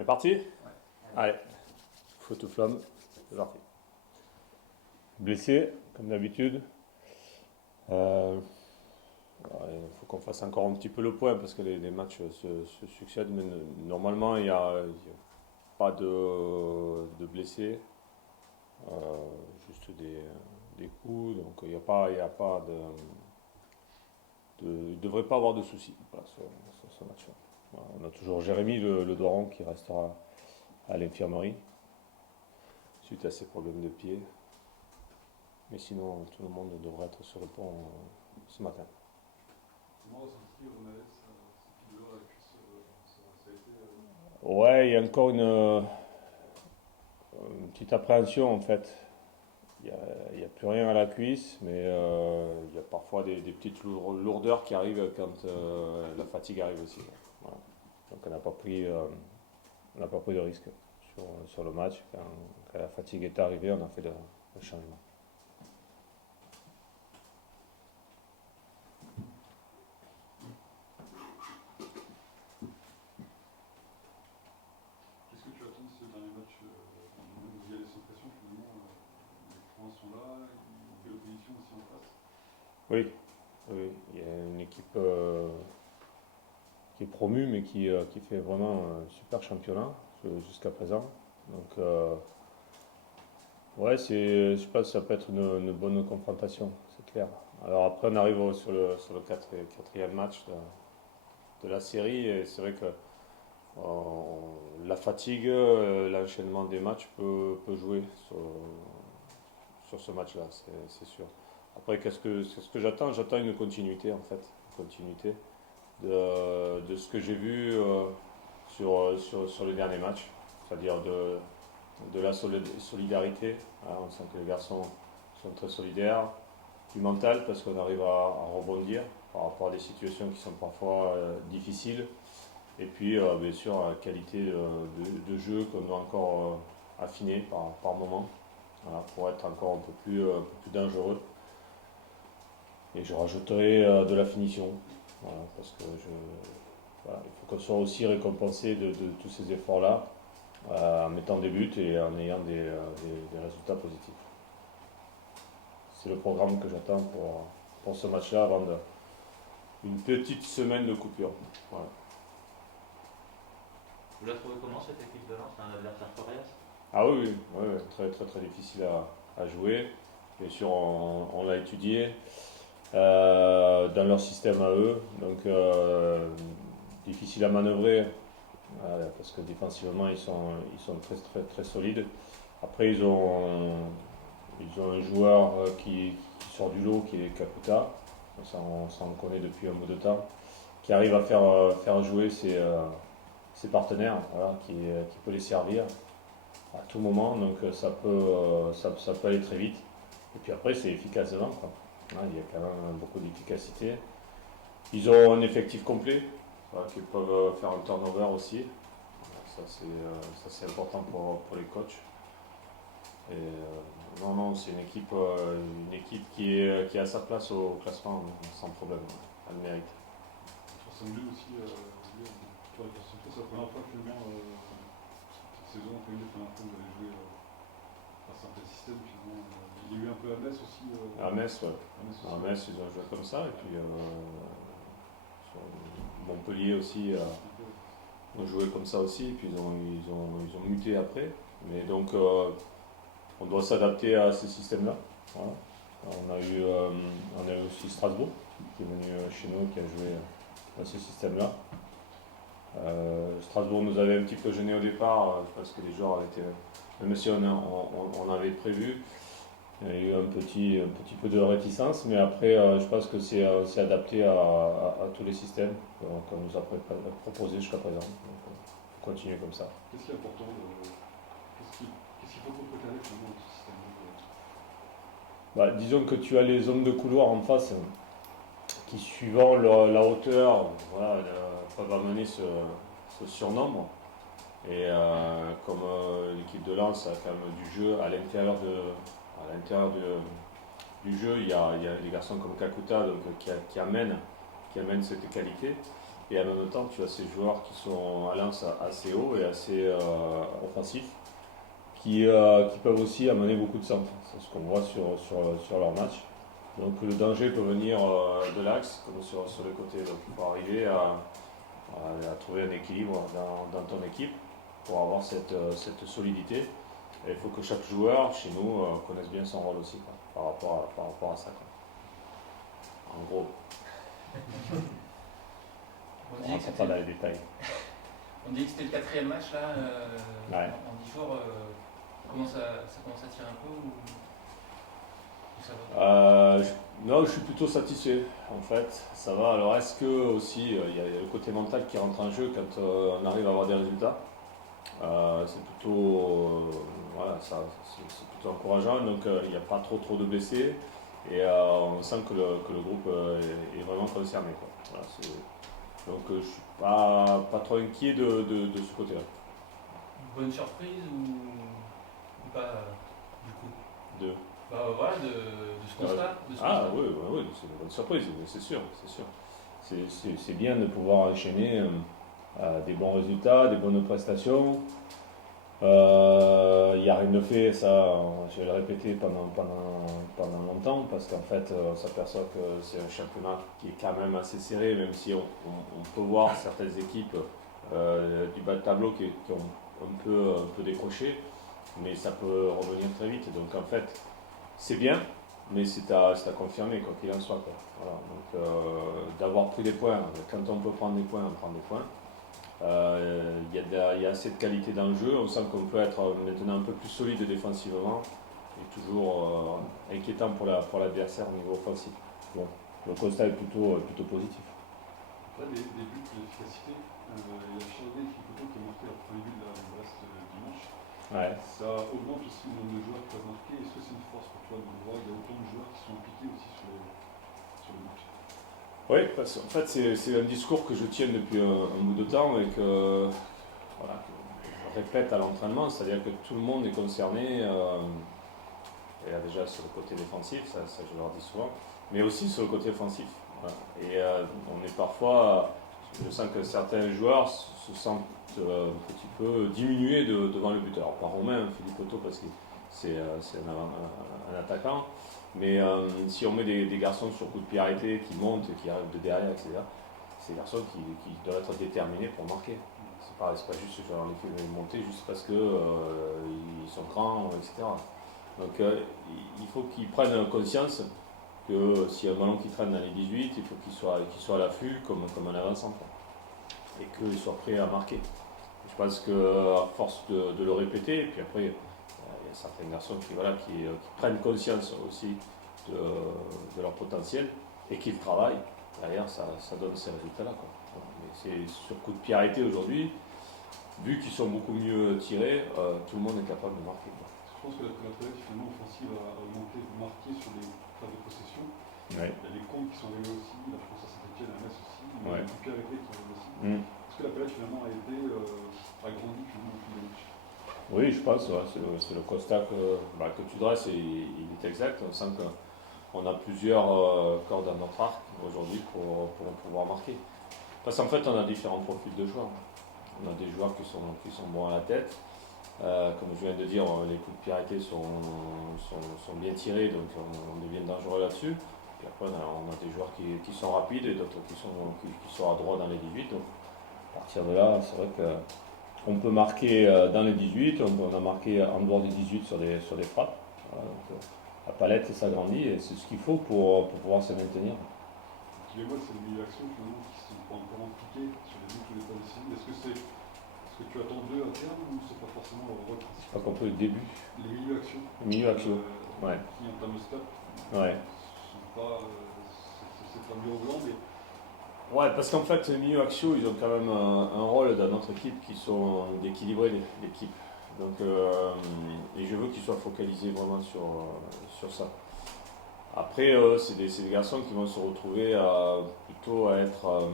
On est parti? Ouais. Allez, photo flamme, c'est parti. Blessé, comme d'habitude. Euh, il faut qu'on fasse encore un petit peu le point parce que les matchs se succèdent, mais normalement il y a pas de blessés, juste des coups, donc il y a pas il ne devrait pas avoir de soucis voilà, sur ce match-là. Voilà, on a toujours Jérémy le Doron qui restera à l'infirmerie suite à ses problèmes de pied. Mais sinon, tout le monde devrait être sur le pont ce matin. Comment ressenti Ronaldo cette douleur à la cuisse ça a été. Ouais, il y a encore une petite appréhension en fait. Il y a plus rien à la cuisse, mais il y a parfois des petites lourdeurs qui arrivent quand la fatigue arrive aussi. Voilà. Donc on n'a pas pris de risque sur le match. Quand la fatigue est arrivée, on a fait le changement. Qu'est-ce que tu attends de ce dernier match il y a les sensations finalement, les points sont là, il y a l'opposition aussi en face. Oui, oui, il y a une équipe qui est promu, mais qui fait vraiment un super championnat jusqu'à présent. Donc, ouais, je pense que ça peut être une bonne confrontation, c'est clair. Alors après, on arrive sur le quatrième match de la série, et c'est vrai que la fatigue, l'enchaînement des matchs peut jouer sur ce match-là, c'est sûr. Après, qu'est-ce que j'attends? J'attends une continuité, en fait, une continuité de ce que j'ai vu sur les derniers matchs, c'est-à-dire de la solidarité. Hein, on sent que les garçons sont très solidaires, du mental parce qu'on arrive à rebondir par rapport à des situations qui sont parfois difficiles. Et puis, bien sûr, la qualité de jeu qu'on doit encore affiner par moment, voilà, pour être encore un peu plus dangereux. Et je rajouterai de la finition, voilà, parce que voilà, il faut qu'on soit aussi récompensé de tous ces efforts-là, en mettant des buts et en ayant des résultats positifs. C'est le programme que j'attends pour ce match-là avant une petite semaine de coupure. Voilà. Vous la trouvez comment cette équipe de Lens? C'est un adversaire coriace? Ah oui, oui, oui, oui, très très très difficile à jouer. Bien sûr, on l'a étudié dans leur système à eux, donc difficile à manœuvrer parce que défensivement ils sont très très très solides. Après ils ont un joueur qui sort du lot qui est Kakuta, ça on connaît depuis un bout de temps, qui arrive à faire jouer ses partenaires, voilà, qui peut les servir à tout moment, donc ça peut aller très vite. Et puis après, c'est efficace devant, quoi. Hein, il y a quand même beaucoup d'efficacité. Ils ont un effectif complet, voilà, qui peuvent faire un turnover aussi. Ça c'est important pour les coachs. Et non, non, c'est une équipe qui est à sa place au classement, sans problème. Elle le mérite. Sur Saint-Denis aussi, tu vois, c'est la première fois que cette saison, quand même, la première fois que vous allez jouer face à un tel système finalement. Il y a eu un peu à Metz aussi. À Metz, ouais. À Metz À aussi. Metz, ils ont joué comme ça. Et puis sur Montpellier aussi ont joué comme ça aussi. Et puis ils ont muté après. Mais donc, on doit s'adapter à ces systèmes-là. Voilà. On a eu aussi Strasbourg qui est venu chez nous, qui a joué dans ce système-là. Strasbourg nous avait un petit peu gêné au départ parce que les joueurs étaient, même si on avait prévu, il y a eu un petit peu de réticence, mais après je pense que c'est adapté à tous les systèmes qu'on nous a proposés jusqu'à présent. Donc, faut continuer comme ça. Qu'est-ce qui est important qu'est-ce qu'il faut contrecarrer finalement dans ce système Disons que tu as les zones de couloir en face qui, suivant la hauteur, voilà, peuvent amener ce surnombre. Et comme l'équipe de Lens a quand même du jeu du jeu, il y a des garçons comme Kakuta donc, qui amènent cette qualité. et en même temps tu as ces joueurs qui sont à lance assez haut et assez offensifs, qui peuvent aussi amener beaucoup de centres. C'est ce qu'on voit sur leur match. Donc le danger peut venir de l'axe comme sur le côté. Donc il faut arriver à trouver un équilibre dans ton équipe pour avoir cette solidité. Et il faut que chaque joueur chez nous connaisse bien son rôle aussi quoi, par rapport à ça. Quoi. En gros, On on dit ne que rentre pas dans les détails. on dit que c'était le 4e match là, Ouais. en 10 jours. Ça commence à tirer un peu ou ça va? Non, je suis plutôt satisfait en fait, ça va. Alors est-ce que aussi il y a le côté mental qui rentre en jeu quand on arrive à avoir des résultats. C'est plutôt voilà, c'est plutôt encourageant. Donc il n'y a pas trop de blessés et on sent que le groupe est vraiment concerné. Quoi. Voilà, donc je suis pas trop inquiet de ce côté-là. Bonne surprise ou pas du coup? De... Voilà, de ce constat. De ce Ah constat. oui, c'est une bonne surprise, c'est sûr. C'est bien de pouvoir enchaîner des bons résultats, des bonnes prestations. Il n'y a rien de fait, ça, je vais le répéter pendant longtemps, parce qu'en fait, on s'aperçoit que c'est un championnat qui est quand même assez serré, même si on peut voir certaines équipes du bas de tableau qui ont un peu décroché, mais ça peut revenir très vite. Donc en fait, c'est bien, mais c'est à confirmer, quoi qu'il en soit. Quoi. Voilà. Donc d'avoir pris des points, quand on peut prendre des points, on prend des points. Il y a assez de qualité dans le jeu, on sent qu'on peut être maintenant un peu plus solide défensivement et toujours inquiétant pour l'adversaire au niveau offensif. Bon, le constat est plutôt positif. Là, des buts d'efficacité, il y a Chardonnay et Philippe qui ont marqué leur premier but de Brest dimanche. Ouais. Ça augmente aussi le nombre de joueurs qui peuvent marquer. Est-ce que c'est une force pour toi de voir qu'il y a autant de joueurs qui sont impliqués aussi sur le match? Oui, parce qu'en fait c'est un discours que je tiens depuis un bout de temps et que, voilà, que je répète à l'entraînement, c'est-à-dire que tout le monde est concerné, et là déjà sur le côté défensif, ça je leur dis souvent, mais aussi sur le côté offensif. Voilà. Et on est parfois, je sens que certains joueurs se sentent un petit peu diminués devant le buteur. Pas Romain, Philippe Otto parce que c'est un attaquant. Mais si on met des garçons sur coup de pied arrêté qui montent, qui arrivent de derrière, etc., c'est des garçons qui doivent être déterminés pour marquer. C'est pas juste genre les films monter juste parce que ils sont grands, etc. Donc il faut qu'ils prennent conscience que s'il y a un ballon qui traîne dans les 18, il faut qu'ils soient à l'affût comme un avançant. Et qu'ils soient prêts à marquer. Je pense qu'à force de le répéter, et puis après, il y a certains garçons qui prennent conscience aussi de leur potentiel et qui travaillent, derrière ça donne ces résultats-là. Quoi. Mais c'est sur coup de pied arrêté aujourd'hui, vu qu'ils sont beaucoup mieux tirés, tout le monde est capable de marquer. Quoi. Je pense que la palette finalement offensive a augmenté, marqué sur les phases de possession. Ouais. Il y a des comptes qui sont arrivés aussi, là, je pense à Saint-Etienne, à Metz aussi, mais Ouais. il y a des coups de pied arrêtés qui sont arrivés aussi. Est-ce que la palette finalement a été agrandie finalement au fil des matchs? Oui, je pense, ouais, c'est le constat que tu dresses et il est exact. On sent qu'on a plusieurs cordes à notre arc aujourd'hui pour pouvoir marquer. Parce qu'en fait, on a différents profils de joueurs. On a des joueurs qui sont bons à la tête. Comme je viens de dire, les coups de pied arrêtés sont bien tirés, donc on devient dangereux là-dessus. Et après, on a des joueurs qui sont rapides et d'autres qui sont à droit dans les 18. Donc, à partir de là, c'est vrai qu'on peut marquer dans les 18, on a marqué en dehors des 18 sur des frappes. Voilà, donc, la palette s'agrandit et c'est ce qu'il faut pour pouvoir se maintenir. Tous les mois, c'est les milieux actions finalement qui sont pas encore impliqués sur les buts ou les passes décisives. Est-ce que tu attends d'eux à terme ou c'est pas forcément leur rôle principal? Je crois qu'on peut le début. Les milieux actions. Ouais. Qui en termes de stats Ouais. sont pas. C'est pas mieux au blanc, mais. Ouais, parce qu'en fait, les milieux axiaux, ils ont quand même un rôle dans notre équipe qui sont d'équilibrer l'équipe. Donc, et je veux qu'ils soient focalisés vraiment sur ça. Après, c'est des garçons qui vont se retrouver plutôt à être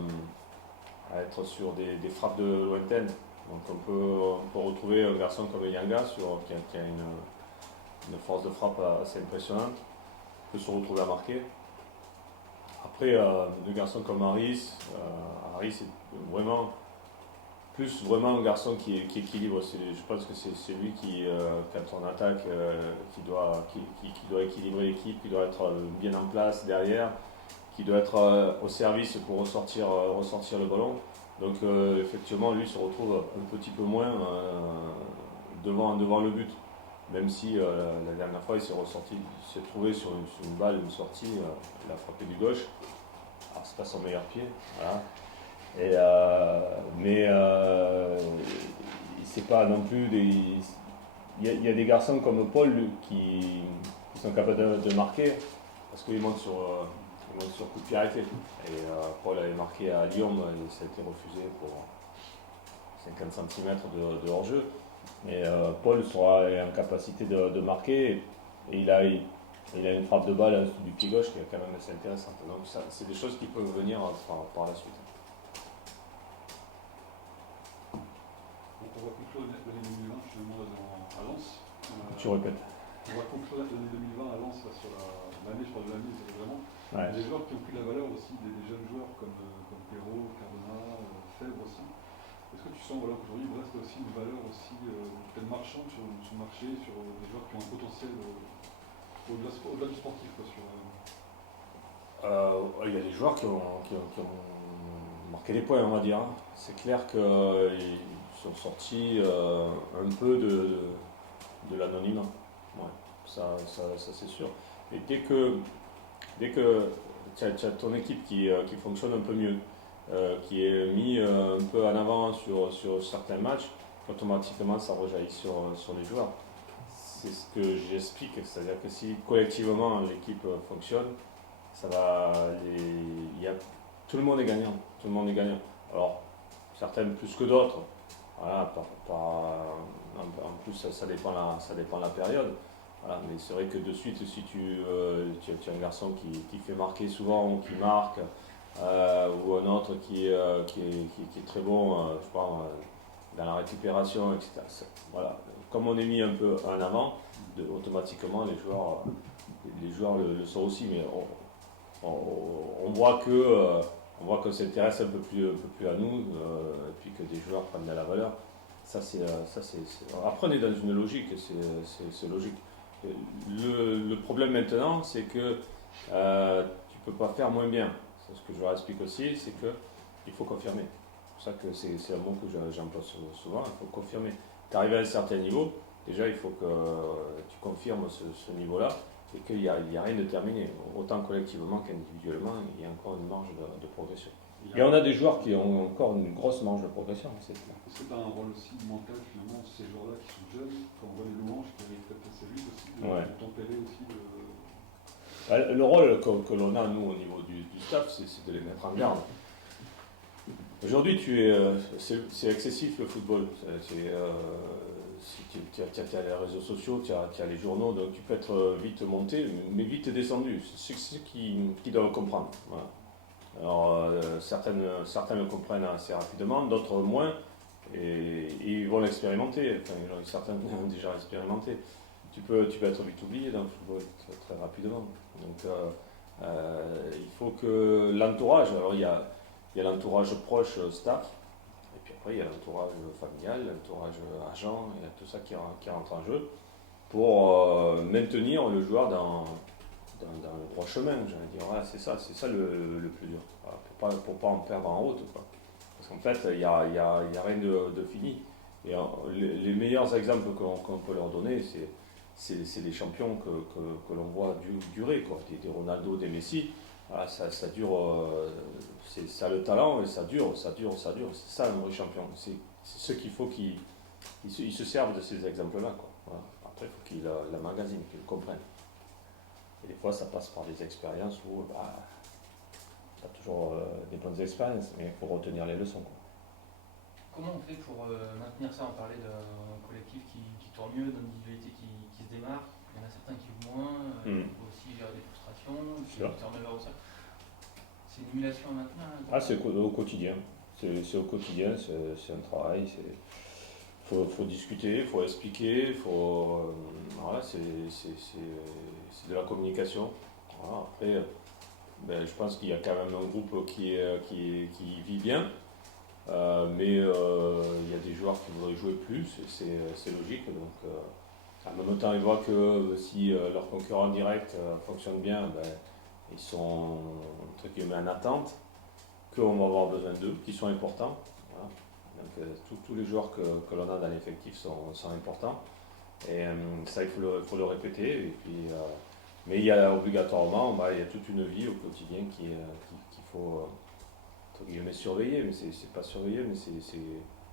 sur des frappes de lointaines. Donc on peut retrouver un garçon comme Yanga qui a une force de frappe assez impressionnante, peut se retrouver à marquer. Après, des garçons comme Harris vraiment, plus vraiment un garçon qui équilibre. Je pense que c'est lui qui, quand on attaque, qui doit équilibrer l'équipe, qui doit être bien en place derrière, qui doit être au service pour ressortir le ballon. Donc effectivement, lui se retrouve un petit peu moins devant le but. Même si la dernière fois, il s'est trouvé sur une balle, une sortie, il a frappé du gauche. Alors c'est pas son meilleur pied, voilà. Mais c'est pas non plus des. Il y a des garçons comme Paul qui sont capables de marquer parce qu'ils montent sur coup de pied arrêté. Et Paul avait marqué à Lyon, mais ça a été refusé pour 50 cm de hors-jeu. Mais Paul sera en capacité de marquer et il a une frappe de balle du pied gauche qui est quand même assez intéressante. Donc ça, c'est des choses qui peuvent venir par la suite. On va conclure l'année 2020 finalement à Lens. Tu répètes. On va conclure l'année 2020 à Lens sur l'année, je parle de l'année, c'est vraiment Ouais. des joueurs qui ont pris la valeur aussi, des jeunes joueurs comme Perrault, Cardona, Fèvre aussi. Est-ce que tu sens qu'aujourd'hui Brest a aussi une valeur aussi peut-être marchande sur le marché, sur des joueurs qui ont un potentiel au-delà du sportif quoi, Il y a des joueurs qui ont marqué les points, on va dire. C'est clair qu'ils sont sortis un peu de l'anonymat. Ouais, ça c'est sûr. Et dès que tu as ton équipe qui fonctionne un peu mieux, qui est mis un peu en avant sur certains matchs, automatiquement ça rejaillit sur les joueurs. C'est ce que j'explique, c'est-à-dire que si collectivement l'équipe fonctionne, ça va. Tout le monde est gagnant. Tout le monde est gagnant. Alors, certaines plus que d'autres. Voilà, en plus, ça dépend de la période. Voilà, mais c'est vrai que de suite, si tu as un garçon qui fait marquer souvent ou qui marque, ou un autre qui est très bon, je sais pas, dans la récupération, etc. Voilà. Comme on est mis un peu en avant, automatiquement les joueurs le sont aussi, mais on voit qu'on s'intéresse un peu plus à nous, et puis que des joueurs prennent de la valeur. Après, on est dans une logique, c'est logique. Le problème maintenant, c'est que tu peux pas faire moins bien. C'est ce que je leur explique aussi, c'est qu'il faut confirmer. C'est pour ça que c'est un mot que j'emploie souvent, il faut confirmer. Tu arrives à un certain niveau, déjà il faut que tu confirmes ce niveau-là et qu'il n'y a rien de terminé. Autant collectivement qu'individuellement, il y a encore une marge de progression. Et on a des joueurs qui ont encore une grosse marge de progression, c'est clair. Est-ce que tu as un rôle aussi mental finalement, ces joueurs-là qui sont jeunes, quand on voit les louanges qui arrivent peut-être assez vite aussi, de tempérer aussi Le rôle que l'on a, nous, au niveau du staff, c'est de les mettre en garde. Aujourd'hui, c'est excessif le football. Tu as les réseaux sociaux, tu as les journaux, donc tu peux être vite monté, mais vite descendu. C'est ce qu'ils doivent comprendre. Voilà. Alors, certains le comprennent assez rapidement, d'autres moins, et ils vont l'expérimenter. Enfin, certains l'ont déjà expérimenté. Tu peux être vite oublié dans le football très, très rapidement. Donc, il faut que l'entourage, alors il y a l'entourage proche, staff, et puis après il y a l'entourage familial, l'entourage agent, il y a tout ça qui rentre en jeu pour maintenir le joueur dans le droit chemin, j'allais dire. Voilà, c'est ça le plus dur, voilà, pour pas en perdre en route, quoi. Parce qu'en fait, il y a rien de fini. Et les meilleurs exemples qu'on peut leur donner, c'est les champions que l'on voit durer, quoi. Des Ronaldo, des Messi. Voilà, ça dure, ça a le talent et ça dure. C'est ça un vrai champion. C'est ce qu'il faut qu'ils se servent de ces exemples-là, quoi. Voilà. Après, il faut qu'ils la magasinent, qu'ils le comprennent. Et des fois, ça passe par des expériences où, pas toujours des bonnes expériences, mais il faut retenir les leçons, quoi. Comment on fait pour maintenir ça? On parlait d'un collectif qui tourne mieux, d'individualité qui se démarque. Il y en a certains qui jouent moins, aussi des frustrations, des turnovers au sac. C'est une émulation à maintenir. C'est au quotidien. C'est au quotidien, c'est un travail. Faut discuter, il faut expliquer, voilà, c'est de la communication. Voilà, après, je pense qu'il y a quand même un groupe qui vit bien. Mais il y a des joueurs qui voudraient jouer plus, et c'est logique. Donc, en même temps, ils voient que si leurs concurrents directs fonctionnent bien, ben, ils sont entre guillemets en attente, qu'on va avoir besoin d'eux, qui sont importants. Voilà. Donc, tous les joueurs que l'on a dans l'effectif sont importants. Et ça, il faut le répéter. Et puis, mais il y a obligatoirement, il y a toute une vie au quotidien qu'il faut entre guillemets surveiller. Mais c'est pas surveiller, mais c'est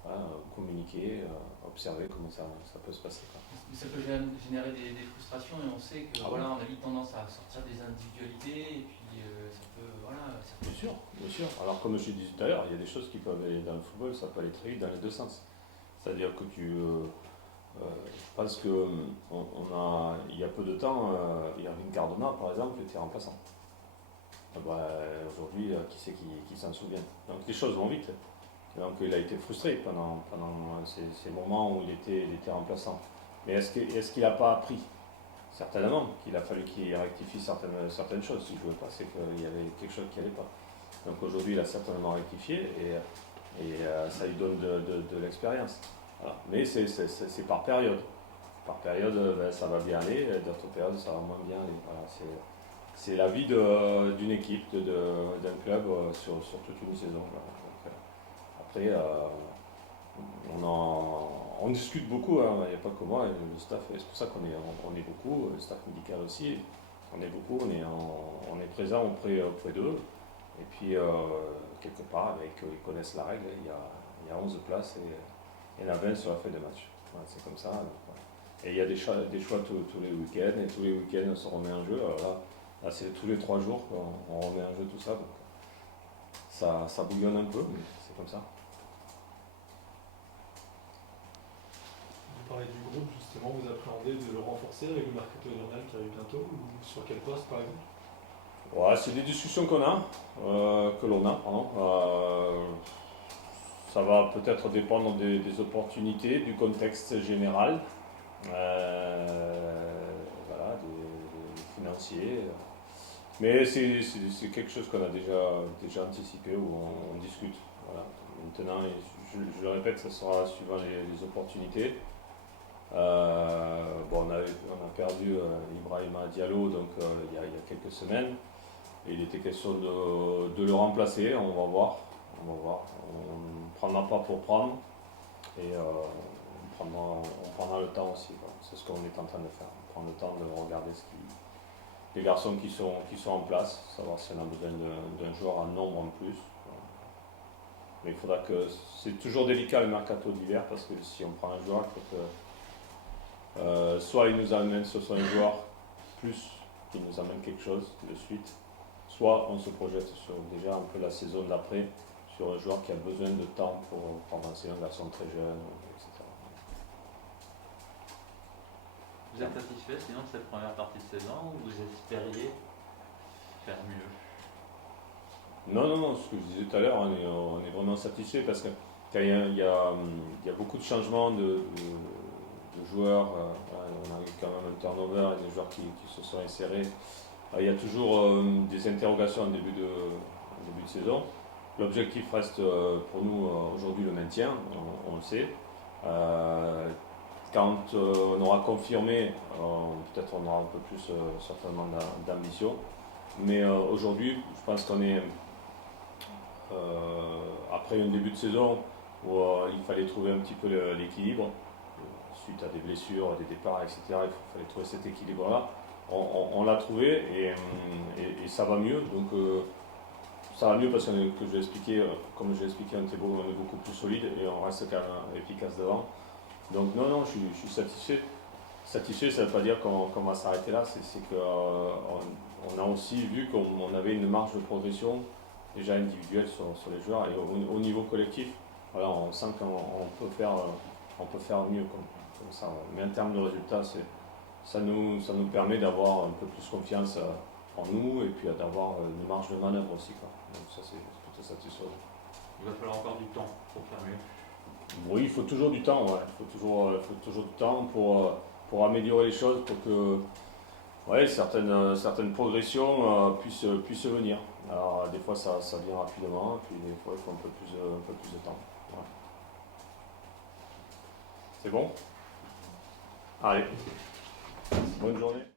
voilà, communiquer, observer comment ça peut se passer, quoi. Ça peut générer des frustrations et on sait que voilà, on a vite tendance à sortir des individualités et puis ça peut. Voilà, ça peut... Bien sûr, bien sûr. Alors comme je disais tout à l'heure, il y a des choses qui peuvent aller dans le football, ça peut aller très vite dans les deux sens. C'est-à-dire que je pense que il y a peu de temps, Irving Cardona, par exemple, était remplaçant. Aujourd'hui, qui c'est qui s'en souvient? Donc les choses vont vite. Donc il a été frustré pendant ces moments où il était remplaçant. Mais est-ce qu'il n'a pas appris? Certainement qu'il a fallu qu'il rectifie certaines choses. S'il ne jouait pas, c'est qu'il y avait quelque chose qui n'allait pas. Donc aujourd'hui, il a certainement rectifié et ça lui donne de l'expérience. Voilà. Mais c'est par période. Par période, ça va bien aller, d'autres périodes, ça va moins bien aller. Voilà, c'est la vie d'une équipe, d'un club sur toute une saison. Voilà. Donc, après, on discute beaucoup, hein. Il n'y a pas que moi, le staff, c'est pour ça qu'on est beaucoup, le staff médical aussi, on est beaucoup, on est présent auprès d'eux. Et puis, quelque part, ils connaissent la règle, il y a 11 places et il y en a 20 sur la feuille de match. Voilà, c'est comme ça. Donc, voilà. Et il y a des choix tous les week-ends, et tous les week-ends on se remet en jeu. Alors là c'est tous les 3 jours qu'on remet en jeu tout ça. Donc, ça bouillonne un peu, mais c'est comme ça. Vous parlez du groupe, justement, vous appréhendez de le renforcer avec le mercato hivernal qui arrive bientôt, ou sur quel poste par exemple? Ouais, c'est des discussions que l'on a, pardon. Ça va peut-être dépendre des opportunités, du contexte général, voilà, des financiers. Mais c'est quelque chose qu'on a déjà anticipé, où on discute. Voilà. Maintenant, je le répète, ça sera suivant les opportunités. On a perdu Ibrahima Diallo donc, il y a quelques semaines. Et il était question de le remplacer, on va voir. On ne prendra pas pour prendre. Et on prendra le temps aussi. Quoi. C'est ce qu'on est en train de faire. On prend le temps de regarder les garçons qui sont en place, savoir si on a besoin d'un joueur en nombre en plus. Mais il faudra que. C'est toujours délicat le mercato d'hiver parce que si on prend un joueur, il faut que. Soit il nous amène ce soit un joueur plus qu'il nous amène quelque chose de suite, soit on se projette sur déjà un peu la saison d'après sur un joueur qui a besoin de temps pour avancer, un garçon très jeune, etc. Vous êtes satisfait sinon de cette première partie de saison ou vous espériez faire mieux? Non, ce que je disais tout à l'heure, on est vraiment satisfait parce qu'il y a beaucoup de changements de joueurs. On a eu quand même un turnover et des joueurs qui se sont insérés. Il y a toujours des interrogations en début de saison. L'objectif reste pour nous aujourd'hui le maintien, on le sait. Quand on aura confirmé, peut-être on aura un peu plus certainement d'ambition. Mais aujourd'hui, je pense qu'on est après un début de saison où il fallait trouver un petit peu l'équilibre suite à des blessures, des départs, etc. Il fallait trouver cet équilibre-là. On l'a trouvé et ça va mieux. Donc ça va mieux parce que comme je l'ai expliqué, on est beaucoup plus solide et on reste quand même efficace devant. Donc non, je suis satisfait. Satisfait, ça ne veut pas dire qu'on va s'arrêter là. C'est qu'on a aussi vu qu'on avait une marge de progression déjà individuelle sur les joueurs et au niveau collectif. Voilà, on sent qu'on peut faire mieux comme ça. Mais en termes de résultats, ça nous permet d'avoir un peu plus confiance en nous et puis d'avoir une marge de manœuvre aussi, quoi. Donc ça c'est plutôt satisfaisant. Il va falloir encore du temps pour faire mieux. Oui, il faut toujours du temps, ouais. Il faut toujours du temps pour améliorer les choses, pour que certaines progressions puissent venir. Alors des fois ça vient rapidement, puis des fois il faut un peu plus de temps. Voilà. C'est bon? Allez, bonne journée.